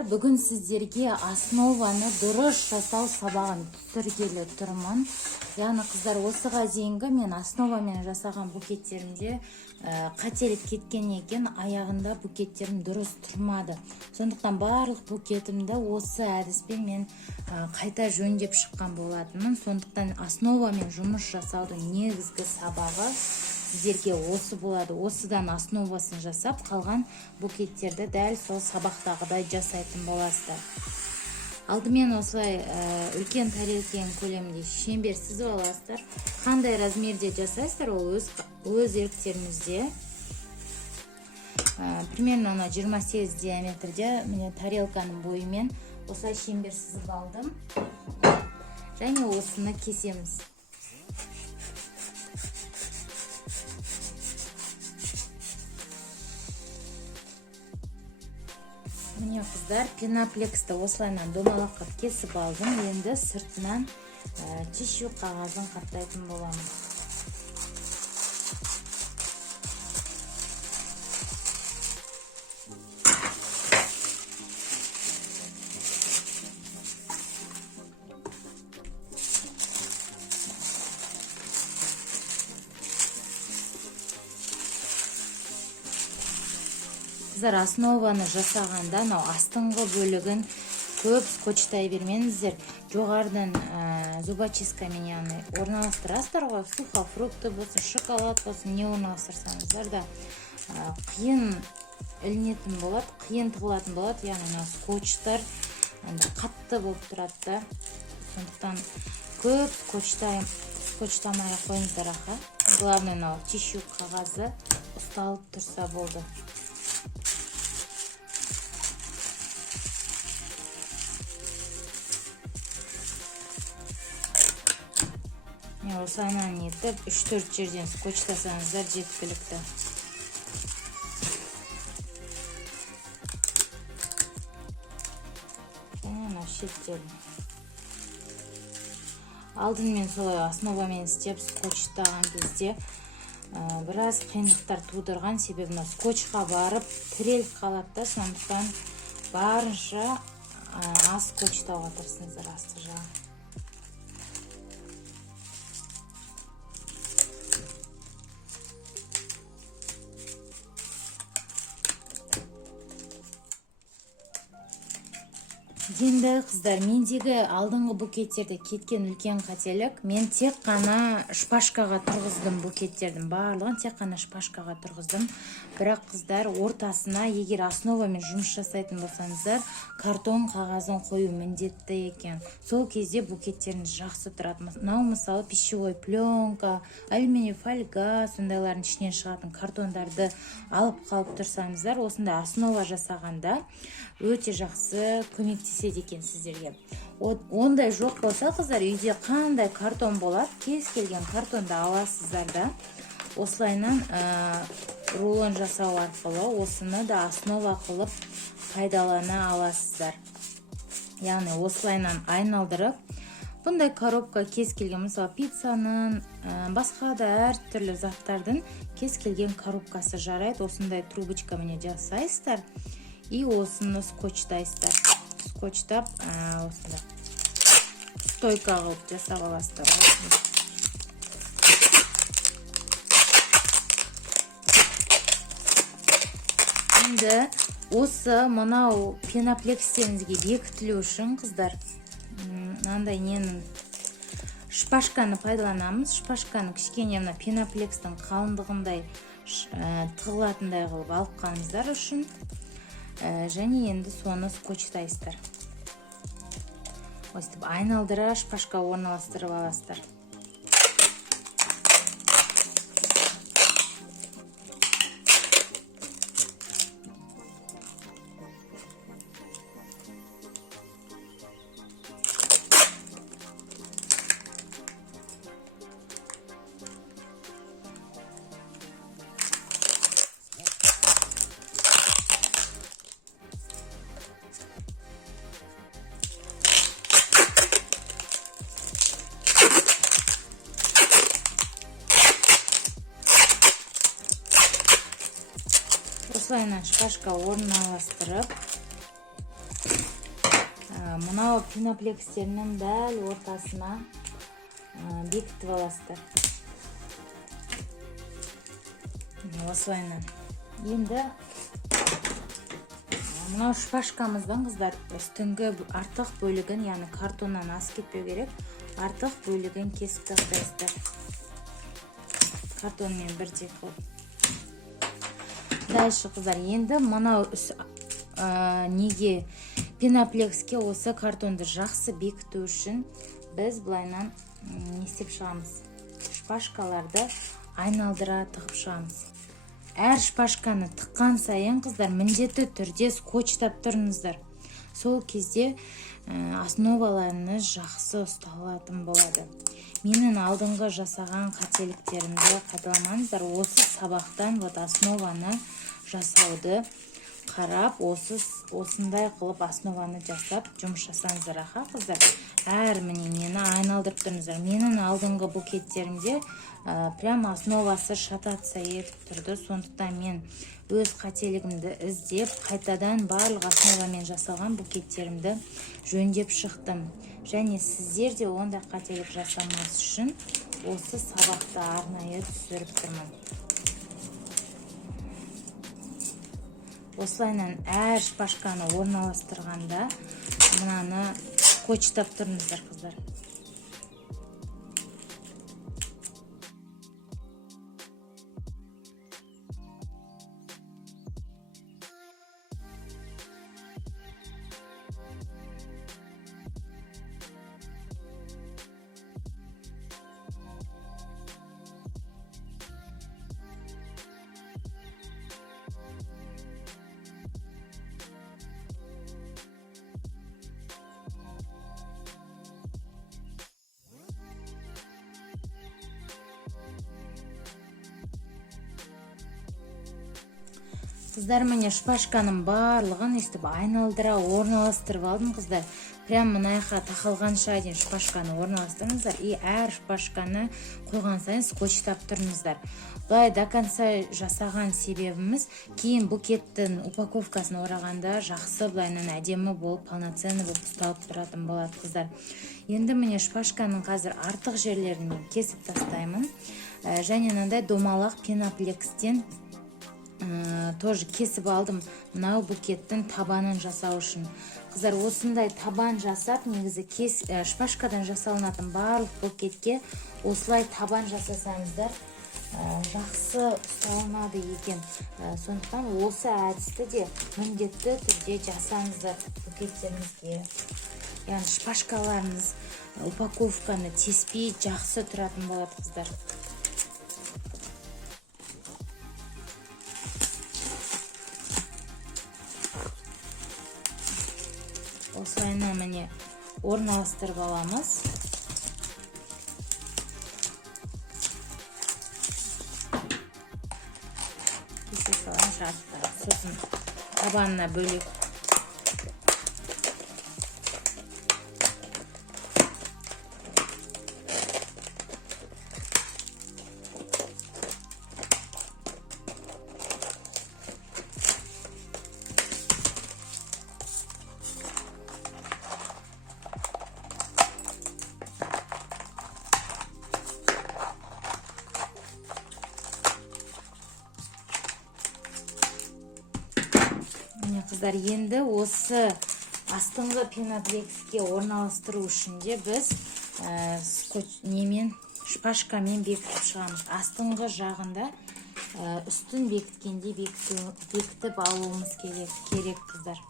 қыздар, бүгін сіздерге основаны дұрыс жасау сабағын түсіргелі тұрмын. Яғни қыздар, осыға дейінгі мен основамен жасаған букеттерімде қателік кеткен екен, аяғында букеттерім дұрыс тұрмады. Сондықтан барлық букетімді осы әдіспен мен қайта жөндеп шыққан болатынмын. Сондықтан основамен жұмыс жасаудың негізгі сабағы сіздерге осы болады. Осыдан основасын жасап, қалған букеттерді дәл сол сабақтағыдай жасайтын боласыздар. Алдымен осылай үлкен тарелкенің көлемінде шеңбер сызып аласыздар. Қандай размерде жасайсыздар, ол өз еріктеріңізде. Примерно 28 диаметрде міне тарелканың бойымен осылай шеңбер сызып алдым. Және осыны кесеміз. Міне қыздар, пеноплексті осылайынан домалақ кесіп алдым. Енді сыртынан тишью қағазын қаптайтын боламыз. Қыздар, основаны жасағанда астыңғы бөлігін көп скотчтай бермеңіздер. Жоғарыдан зубочисткамен орналастырасыздар ғой, сухофрукты болсын, шоколад болсын, не орналастырсаңыздар да қиын ілінетін болады, қиын тығылатын болады. Яғни скотчтар қатты болып тұрады. Сондықтан көп скотчтамай қойыңыздар. Главное, тишью қағазы ұсталып тұрса болды. Осылайынан етіп 3-4 жерден скотчтасаңыздар жеткілікті. Және шеттерін. Алдымен солай основамен істеп скотчтаған кезде біраз қиындықтар тудырған себебі скотчқа барып тіреліп қалады. Сондықтан барынша аз скотчтауға тырысыңыздар асты жағын. Енді қыздар, мендегі алдыңғы букеттерде кеткен үлкен қателік, мен тек қана шпажкаға тұрғыздым букеттердің барлығын, тек қана шпажкаға тұрғыздым. Бірақ қыздар, ортасына егер основамен жұмыс жасайтын болсаңыздар, картон қағазын қою міндетті екен. Сол кезде букеттеріңіз жақсы тұрады. Мынау мысалы пищевой пленка, алюминий фольга, сондайлардың ішінен шығатын картондарды алып қалып тұрсаңыздар, осында основа жасағанда өте жақсы көмектеседі екен сіздерге. Ондай жоқ болса, қыздар, үйде қандай картон болады, кез келген картонды аласыздар да, осылайынан рулон жасау арқылы осыны да основа қылып пайдалана аласыздар. Яғни осылайынан айналдырып, бұндай коробка кез келген, мысалы пиццаның, басқа да әртүрлі заттардың кез келген коробкасы жарайды. Осындай трубочкамен жасайсыздар. И осыны скотчтайсыздар. Скотчтап, осында стойка қылып жасап аласыздар. Енді осы мынау пеноплексттеріңізге бекітілу үшін, қыздар, мынандай ненің шпажканы пайдаланамыз. Шпажканы кішкене пеноплекстің қалыңдығындай тығылатындай қылып алып қалыңыздар үшін. Және енді соны скотчтайсыздар. Өстіп айналдыра шпажка орналастырып аласыздар. Осылайынан шпажка орналастырып, Мынау пеноплекстерінің дәл ортасына бекітіп аласыздар. Осылайынан. Енді мынау шпажкамыздың қыздар үстіңгі артық бөлігін, яғни картоннан асып кетпеу керек, артық бөлігін кесіп тастайсыздар. Картонмен бірдей қылып. Дальше қыздар, енді мынау неге пеноплекске осы картонды жақсы бекіту үшін біз былайнан не істеп шығамыз? Шпажкаларды айналдыра тығып шығамыз. Әр шпажканы тыққан сайын қыздар міндетті түрде скотчтап тұрыңыздар. Сол кезде основаларыңыз жақсы ұсталатын болады. Менің алдыңғы жасаған қателіктерімді қайталамаңыздар. Осы сабақтан основаны жасауды қарап, осындай қылып основаны жасап жұмыс жасаңыздар, аха қыздар. Әр мені айналдырып тұрыңыздар. Менің алдыңғы букеттерімде прям основасы шататься етіп тұрды. Сондықтан мен өз қателігімді іздеп, қайтадан барлық основамен жасалған букеттерімді жөндеп шықтым. Және сіздер де ондай қателік жасамас үшін осы сабақты арнайы түсіріп тұрмын. Осылайынан әр шпажканы орналастырғанда мынаны скотчтап тұрыңыздар, қыздар. Қыздар, міне шпажканың барлығын естіп айналдыра орналастырып алдым, қыздар. Прям мынаяққа тақалғанша дейін шпажканы орналастырыңыздар. И әр шпажканы қойған сайын скотчтап тұрыңыздар. Бұлай до конца жасаған себебіміз кейін букеттің упаковкасын орағанда жақсы бұлайынан әдемі болып, полноценный болып ұсталып тұратын болады, қыздар. Енді міне шпажканың қазір артық жерлерін кесіп тастаймын. Және мынандай домалақ пеноплекстен тоже кесіп алдым мынау букеттің табанын жасау үшін. Қыздар, осындай табан жасап, негізі шпажкадан жасалынатын барлық букетке осылай табан жасасаңыздар жақсы ұсталынады екен. Сондықтан осы әдісті де міндетті түрде жасаңыздар букеттеріңізге. Яғни шпажкаларыңыз упаковканы теспей жақсы тұратын болады, қыздар. Осылайынан міне орналастырып аламыз. Кесе салам шартты. Сосын табанына бөлек. Қыздар, енді осы астыңғы пеноплекске орналастыру үшін де біз шпажкамен бекітіп шығамыз. Астыңғы жағында үстін бекіткенде бекітіп алуымыз керек, қыздар.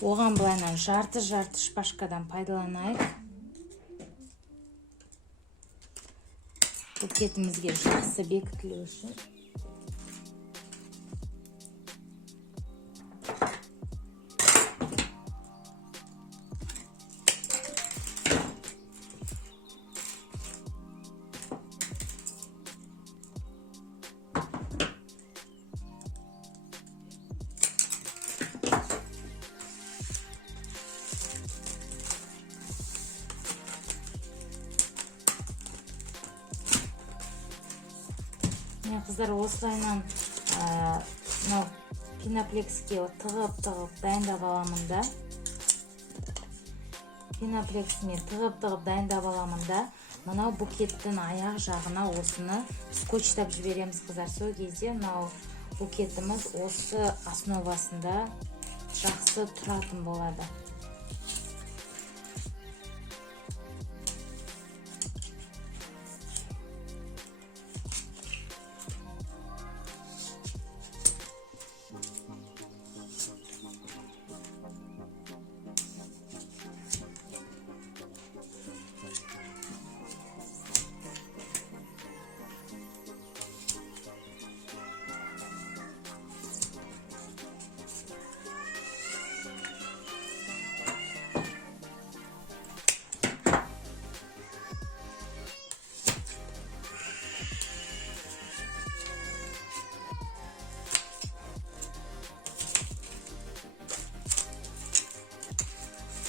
Оған былайынан жарты шпажкадан пайдаланайық. Букетімізге жақсы бекітілу үшін. қыздар, осылайынан мынау пеноплекске тығып дайындап аламын да. Пеноплексіне тығып дайындап аламын да. Мынау букеттің аяқ жағына осыны скотчтап жібереміз қыздар. Сол кезде мынау букетіміз осы основасында жақсы тұратын болады.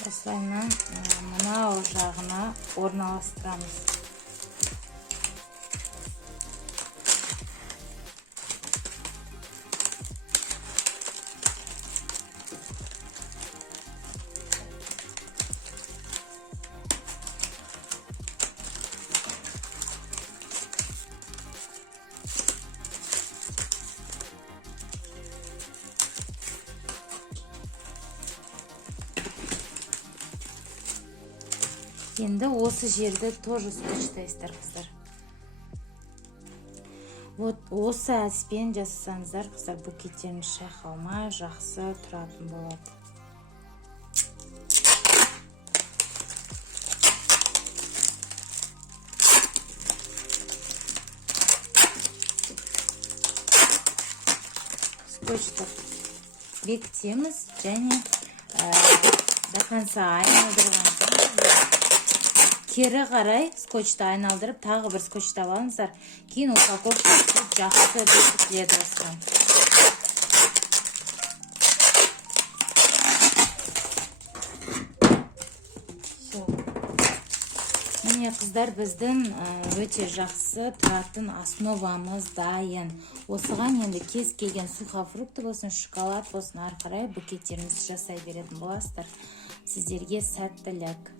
Осылайынан мынау жағына орналастырамыз. Енді осы жерді тоже скотчтайсыздар қыздар. Вот осы әдіспен жасасаңыздар қыздар, букеттеріңіз шайқалмай жақсы тұратын болады. Скотчтап бекітеміз және до конца айналдырған кері қарай скотчты айналдырып, тағы бір скотчтап алыңыздар. Кейін упаковкасы жақсы бекітіледі осыған. Міне қыздар, біздің өте жақсы тұратын основамыз дайын. Осыған енді кез келген сухофрукты болсын, шоколад болсын, ары қарай букеттеріңізді жасай беретін боласыздар. Сіздерге сәттілік.